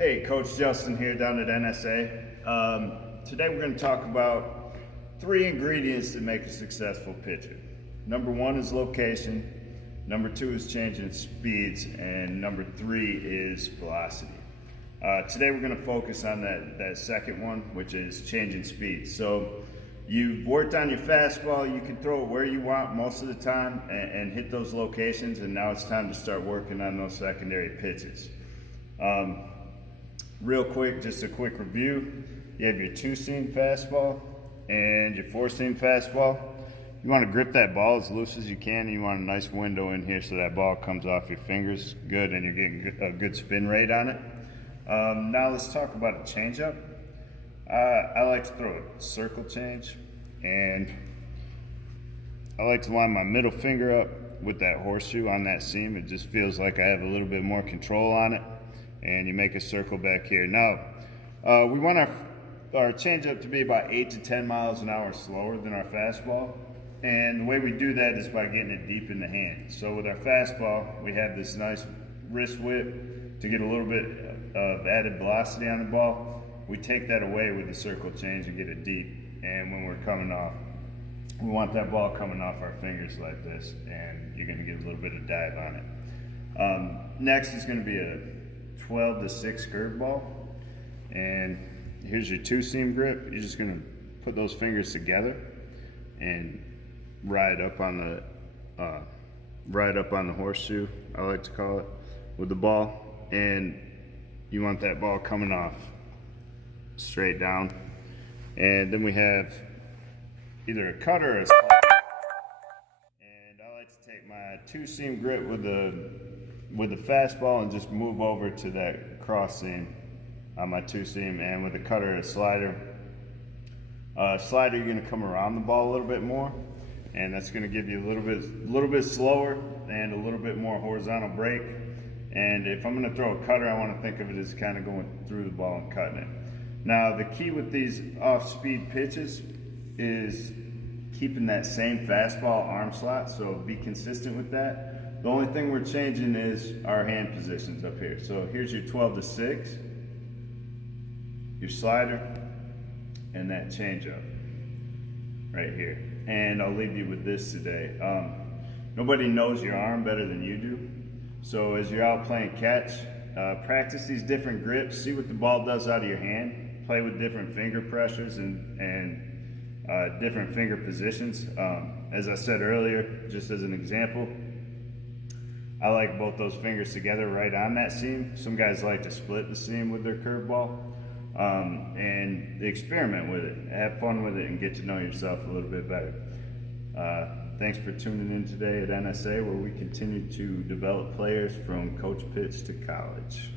Hey, Coach Justin here down at NSA. Today we're going to talk about 3 ingredients that make a successful pitcher. Number 1 is location, number 2 is changing speeds, and number 3 is velocity. Today we're going to focus on that second one, which is changing speeds. So you've worked on your fastball, you can throw it where you want most of the time and hit those locations, and now it's time to start working on those secondary pitches. Real quick, just a quick review. You have your 2-seam fastball and your 4-seam fastball. You want to grip that ball as loose as you can, and you want a nice window in here so that ball comes off your fingers good and you're getting a good spin rate on it. Now let's talk about a changeup. I like to throw a circle change, and I like to line my middle finger up with that horseshoe on that seam. It just feels like I have a little bit more control on it, and you make a circle back here. Now, we want our changeup to be about 8 to 10 miles an hour slower than our fastball, and the way we do that is by getting it deep in the hand. So with our fastball, we have this nice wrist whip to get a little bit of added velocity on the ball. We take that away with the circle change and get it deep, and when we're coming off, we want that ball coming off our fingers like this, and you're going to get a little bit of dive on it. Next is going to be a 12 to 6 curveball, and here's your 2-seam grip. You're just going to put those fingers together and ride up on the horseshoe, I like to call it, with the ball, and you want that ball coming off straight down. And then we have either a cutter or a slider, and I like to take my 2-seam grip with the fastball and just move over to that cross seam on my 2-seam, and with a cutter or a slider. Slider, you're going to come around the ball a little bit more, and that's going to give you a little bit slower and a little bit more horizontal break. And if I'm going to throw a cutter, I want to think of it as kind of going through the ball and cutting it. Now, the key with these off-speed pitches is keeping that same fastball arm slot, so be consistent with that. The only thing we're changing is our hand positions up here. So here's your 12 to 6, your slider, and that changeup right here. And I'll leave you with this today. Nobody knows your arm better than you do. So as you're out playing catch, practice these different grips, see what the ball does out of your hand, play with different finger pressures and different finger positions. As I said earlier, just as an example, I like both those fingers together right on that seam. Some guys like to split the seam with their curveball, and experiment with it, have fun with it, and get to know yourself a little bit better. Thanks for tuning in today at NSA, where we continue to develop players from coach pitch to college.